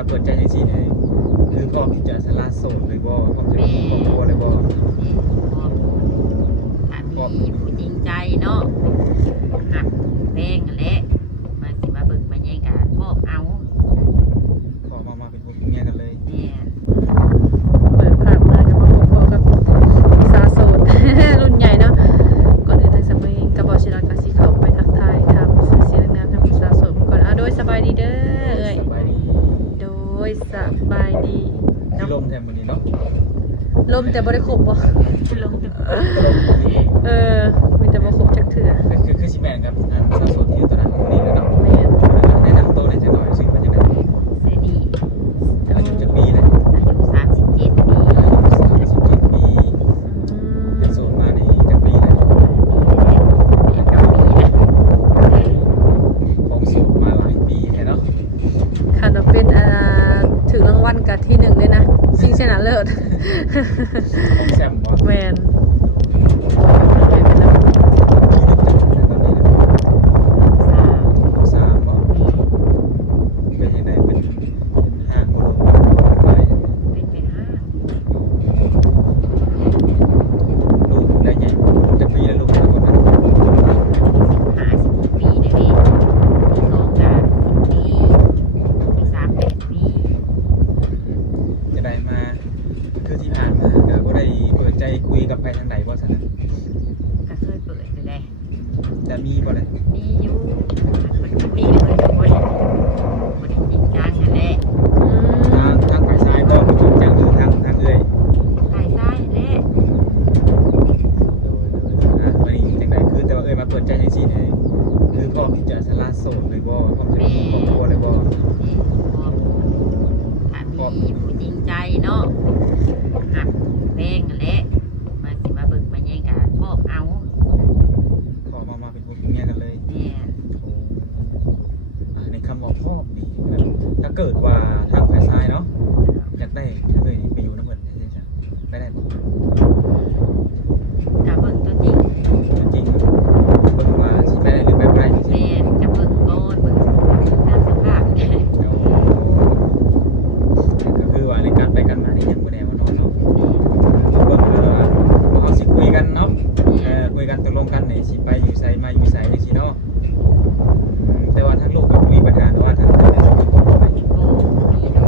มาเปิดใจจังซี่เนี่ยคือพร้อมที่จะสละโสดเลยบ่พร้อมจะมีครอบครัวเลยบ่ ถ้ามีผู้จริงใจเนาะหักเพลงนั่นแหละมาสิมาเบิ่งมาแย่งกันพบเอา ขอมาเป็นผัวเป็นเมียกันเลย เนี่ย เปิดภาพมาจะมาพบกับสาวโสด รุ่นใหญ่เนาะก่อนอื่นทั้งสมัยกระบอกชิลากาสิเข้าไปทักทายทำเสียงงามทำสาวโสดก่อนโดยสบายดีเด้อเอ้ย สบายดี โดยสบายดี ที่ลมแทนมื้อนี้เนาะ ลมแต่บ่ได้ครบบ่ ลงจะ มีแต่บ่ครบจักเทื่อ คือสิแม่นครับอันสาวโสดที่อยู่ตอนนั้นนี่เนาะ แม่น แนะนำตัวได้จังหน่อยซึ่งว่าจังได๋ เสดี อายุจักปีเลย อายุ37 ปี 37ปีเป็นโสดมานี่จักปีเลย เอ็ด9 ปีนะ ของโสดมาหลายปีแท้เนาะ คันว่าเป็นถึงรางวัลกับที่1เลยนะชิงชนะเลิศ ของแซมบ่ แม่น สาม 3บ่ ปี เป็นยังไงเป็นห้างบ่ไป เป็นไปห้าง ลูกได้ไงจักปีแล้วลูกแต่คนนั้น 56 ปีได้ดิมีสองกัน10 ปีมี38 ปี จะได้มาคือที่ผ่านมาก็บ่ได้เปิดใจคุยกับใครทางไหนบ่ซั่นนะ ก็เคยเปิดไปเลย แต่มีบ่ได้ มีอยู่มันก็มีเลยแต่บ่ได้จริงจังนั่นแหละ ทางฝ่ายซ้ายบ่มีจริงจังคือทางเอ้ย สายซ้ายแหละ วันนี้จังไดคือแต่ว่าเอ้ยมาเปิดใจจังซี่เนี่ยคือพร้อมที่จะสละโสดเลยบ่พร้อมจะมีครอบครัวเลยบ่ นี่พอถ้ามีผู้จริงใจเนาะหักเพลงนั่นแหละมาสิมาเบิ่งมาแย่งกันพบเอา ขอมาเป็นผัวเป็นเมียกันเลย เนี่ย ในคำว่าพ่อนี่แบบถ้าเกิดว่าทางฝ่ายซ้ายเนาะอยากได้ถ้าเอ้ยไปอยู่นำเพิ่นได้จังซั่นได้บ่ ถ้าเบิ่งตัวจริง จริงเบิ่งว่าสิไปได้หรือไปบ่ได้จังซี่ แม่จะเบิ่งก่อนเบิ่งตามสภาพเนี่ย ก็คือว่าในการไปกันมานี่ยังบ่แน่ว่าน้องเนาะเบิ่งว่าเฮาสิคุยกันเนาะคุยกันตกลงกันนี่สิไปอยู่ไสมาอยู่ไสจังซี่เนาะแต่ว่าทางลูกก็บ่มีปัญหาแต่ว่าทางแม่ก็บ่ไป โอ้มีด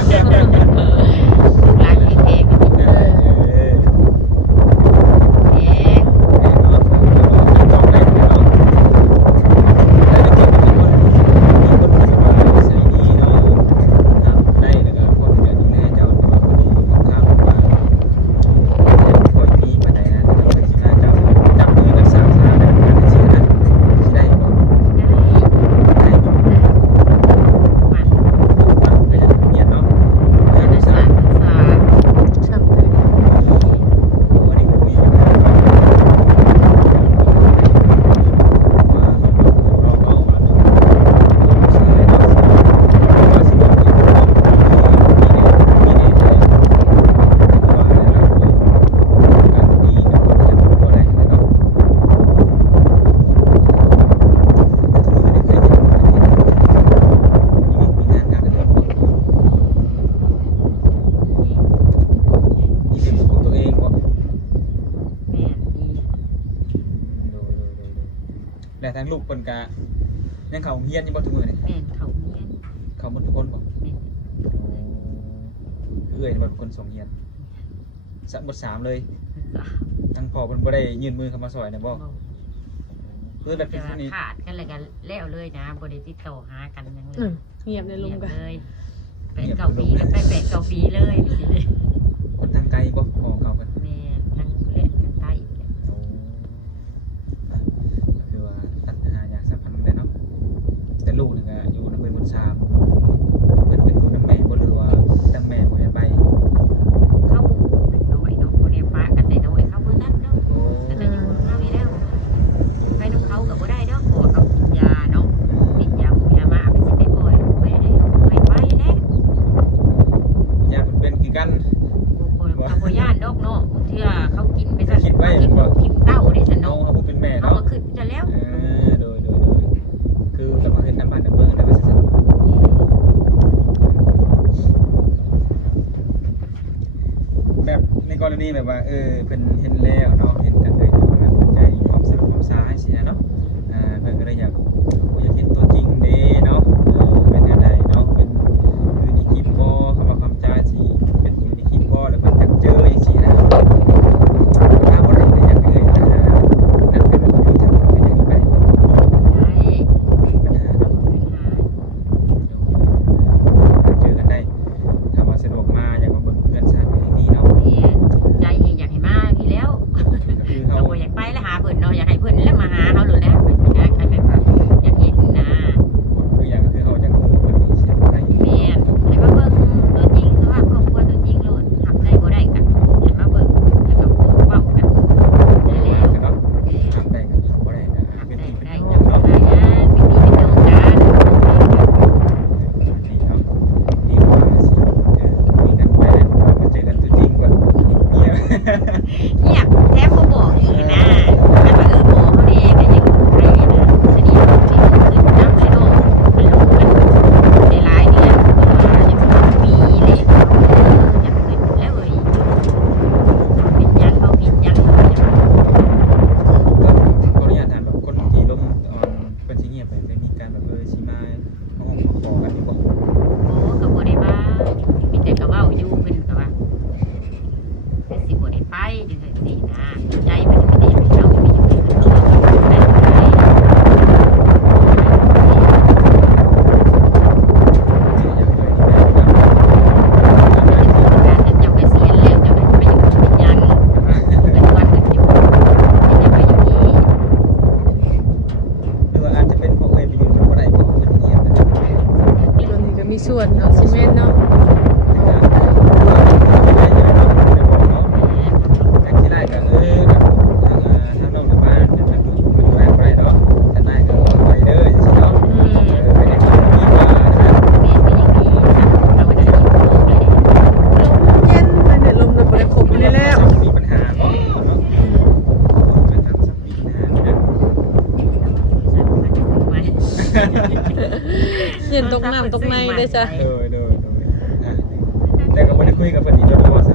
ร้านเพลงเพลง ช้ำเลย แต่ทางลูกเพิ่นก็ยังเข้าโรงเรียนอยู่บ่ทุกมื้อนี่ แม่นเขาเมียน เข้าหมดทุกคนบ่ แม่น เอื้อยบ่เป็นคนส่งเรียนสามบทสามเลย สา ทั้งพ่อเพิ่นบ่ได้ยื่นมือเข้ามาซอยนะบ่ ว คือแบบ แต่ว่า นี้ ขาดกันเลยกันแล้วเลยนะบริติดต่อหากันยังเล อื ย มเงียบในลุมกัน เลยเป็นเกาปีแล้วไปเป็นเกาปีเลยสิ คนทางไกลบ่พ่อเขาเพิ่น แม่ทั้งเละทั้งใต้ ก็คือว่าตัดหาอยากสัมพันธ์กันได้เนาะแต่ลูกนี่ก็อยู่นำเพิ่นคนสามเพิ่นเป็นคนนำแม่บ่หรือว่านํแม่บ่ให้ไป เข้าบุกน้อยเนาะคนเดียวปะกันแต่น้อยเข้าบุนัดเนาะ โอ้ แต่จะอยู่เข้าอีแล้วไปน้องเขากับบ่ได้เนาะขอเขากินยาเนาะติดยาหมูยามาไปสิไปปล่อยไม่ได้ไม่ไปแน่ ญาติเพิ่นเป็นคือกัน เขาบ่ย่านดอกเนาะเทื่อเขากินไปซะ คิดไว้ กินกินเต้าได้ซะ น้อง เนาะ เขาบ่เป็นแม่ เขา เนาะ ก็ขึ้นจะแล้ว โดยคือจะมาเฮ็ดน้ำบ้านน้ำเมืองได้ว่าซั่นแบบในกรณีแบบว่าเพิ่นเห็นแล้วเนาะเห็นแต่เคยอยู่แล้วใจความสนุกความสาให้สินะเนาะเพิ่นก็เลยอยากเห็นตัวจริงเด้เนาะเป็นจังไดเนาะเป็นคือในคลิปบ่คำว่าคำจาสิเป็นอยู่ในคลิปบ่แล้วเพิ่นอยากเจอจังซี่นะถ้าบ่ได้แต่อยากนั่นเป็นอยู่ทางเป็นอย่างนี้ไป ใช่ ปัญหาเนาะเจอกันได้ถ้าว่าสะดวกมาอยากมาเบิ่งเพื่อนสร้างให้ดีเนาะ ใจเองอยากให้มาพี่แล้ว ก็คือ เรา เขา บ่อยากไปแล้วหาเพิ่นเนาะอยากให้เพิ่นแล้วมาหาเขาเลยนะเป็นนะใครแบบว่าอยากเห็นนะ คืออย่างคือเขาจะคงเพิ่นนี่เสียได้ แม่ให้มาเบิ่งตัวจริงสภาพครอบครัวตัวจริงโลดหับได้บ่ได้กันให้มาเบิ่งแล้วก็พบเว้ากันได้แล้ว เนาะทำได้กับเขาบ่ได้ก็ หับ เป็น ได้ ที่ บ่ เป็น ได้ น้ ยั อง ง เนาะ ได้นะเป็นพี่เป็นน้องกัน นี่เนาะนี่ว่าสิคุยกันไปแล้วมาเจอกันตัวจริงก่อนเงียบ เงียบแทบบ่บอกอีกนะแต่ว่าบอกเขาเองก็ยังให้นะสนิทที่ขึ้นน้ำให้โลกให้ลูกมันได้หลายเดือนว่ายังปีเลยอยากขึ้นแล้วเอ้ยเป็นยังเขาผิดยังเขาอยาก ก็ขออนุญาตถามแบบคนที่ล้มเป็นสิเงียบไปได้มีการแบบสิมาห้องขอกันอยู่บ่ โอ้ก็บ่ได้มามีแต่ก็เว้าอยู่เพิ่นก็ว่าแต่สิบ่ได้ไปจังซี่สินะใจมันไม่ได้อยากให้เราไปอยู่ในมันได้ไป อยากไปที่แม่ครับ การจะเจ้าเกษียณแล้วเจ้าไปอยู่เป็นยังเป็นวัดกันอยู่จะไปอยู่ที่ หรือว่าอาจจะเป็นพวกเอ้ยไปอยู่กับบ่ได้บ่เป็นเงียบนะ ตัวนี้ก็มีส่วนเอาซีเมนต์เนาะ แต่ที่ได้ก็กับทางน้องในบ้านเป็นแบบอยู่แรงไปเนาะแต่ได้ก็ไปเด้อสิเนาะไปได้ก็มีว่านะครับ เมียเป็นอย่างนี้เราไม่ได้ยินโลกเลย ลมเย็นมันเดี๋ยวลมเลยบ่ได้คมมันนี่แล้ว มีปัญหาบ่เนาะเป็นทางสักมีปัญหานะ เย็นตกน้ำตกในได้จ้ะ โดยแต่ก็บ่ได้คุยกับเพิ่นอีกโดนว่าซะ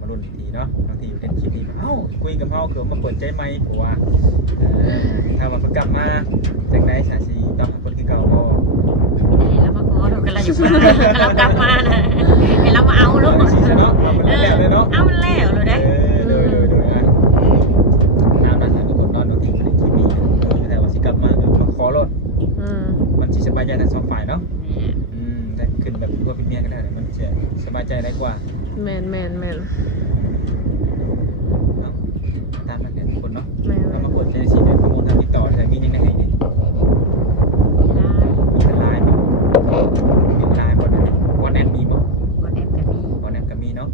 มารุ่นอีกทีเนาะบางทีอยู่ในคลิปนี้ อ้าคุยกับเฮาคือมาเปิดใจใหม่เพราะว่าถ้าว่าเพิ่นกลับมาจังได๋ซะสิต้องให้เพิ่นคือเก่าบ่ ไม่ได้แล้วมาขอเรากันเราอยู่มาเรากลับมานะให้เรามาเอาลูก สิซะเนาะเอาเป็นแล้วเลยเนาะ เอามันแล้วเลยได้ โดยนะตามนั้นนะทุกคนนอนดูที่คลิปนี้แต่ว่าสิกลับมาคือมาขอรถ มันสิสบายใจทั้งสองฝ่ายเนาะได้ขึ้นแบบพวกพี่เมียกันได้มันจะสบายใจได้กว่า แม่น เนาะตามนั้นเนี่ยทุกคนเนาะ แม่น เรามาเปิดใจสิเนี่ยข้อมูลทางติดต่อแต่มียังไงนี่มีเป็นไลน์มั้ยมีไลน์บนนั้นวันแอปมีมั้ย บนแอปจะมี วันแอปก็มีเนาะ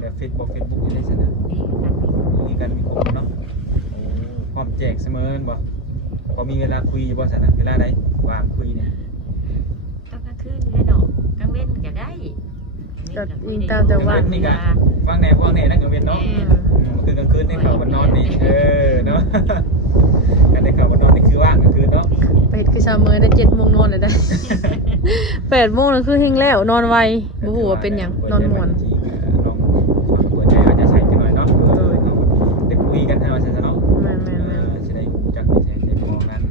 แบบเฟซบุ๊กอยู่ในสนามมีกันมีครบเนาะพร้อมแจกเสมอบ่พอมีเวลาคุยอยู่บ่สนามเวลาใดวางคุยเนี่ย ต้องกลางคืนได้ดอกกลางเว้นก็ได้ ว่างแน่นั่งกับเวียนเนาะคือกลางคืนได้ข่าววันนอนนี่เนาะการได้ข่าววันนอนนี่คือว่างกลางคืนเนาะ ไปเฮ็ดคือชาวเมืองได้7 โมงนอนเลยได้ 8 โมงแล้วคือเฮงแล้วนอนไวบ่ฮู้ว่าเป็นหยังนอนม่วน น้องเปิดใจอาจจะใส่จังหน่อยเนาะได้คุยกันให้ว่าซั่นเนาะ แม่น จะได้จักไปแชร์ในมองนั้น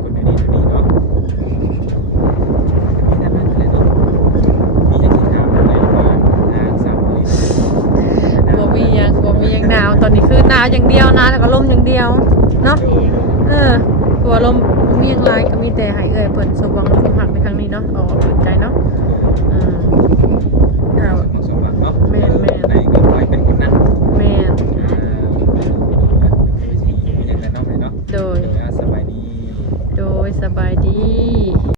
คนดีเนาะมีแต่นั้นเลยเนาะมีอย่างที่ถามเลยว่าสามเลย บ่มีหยังหนาวตอนนี้คือหนาวอย่างเดียวนะแล้วก็ลมอย่างเดียวเนาะตัวลมมีหยังหลายก็มีแต่ให้เอ้ยเพิ่นสมหวังสมหักในครั้งนี้เนาะเอาสนใจเนาะเอา สมหวังเนาะในก็ไปเป็นคนนั้น แม่น อย่างนั้นเนาะเนาะ โดย สบายดี สบายดี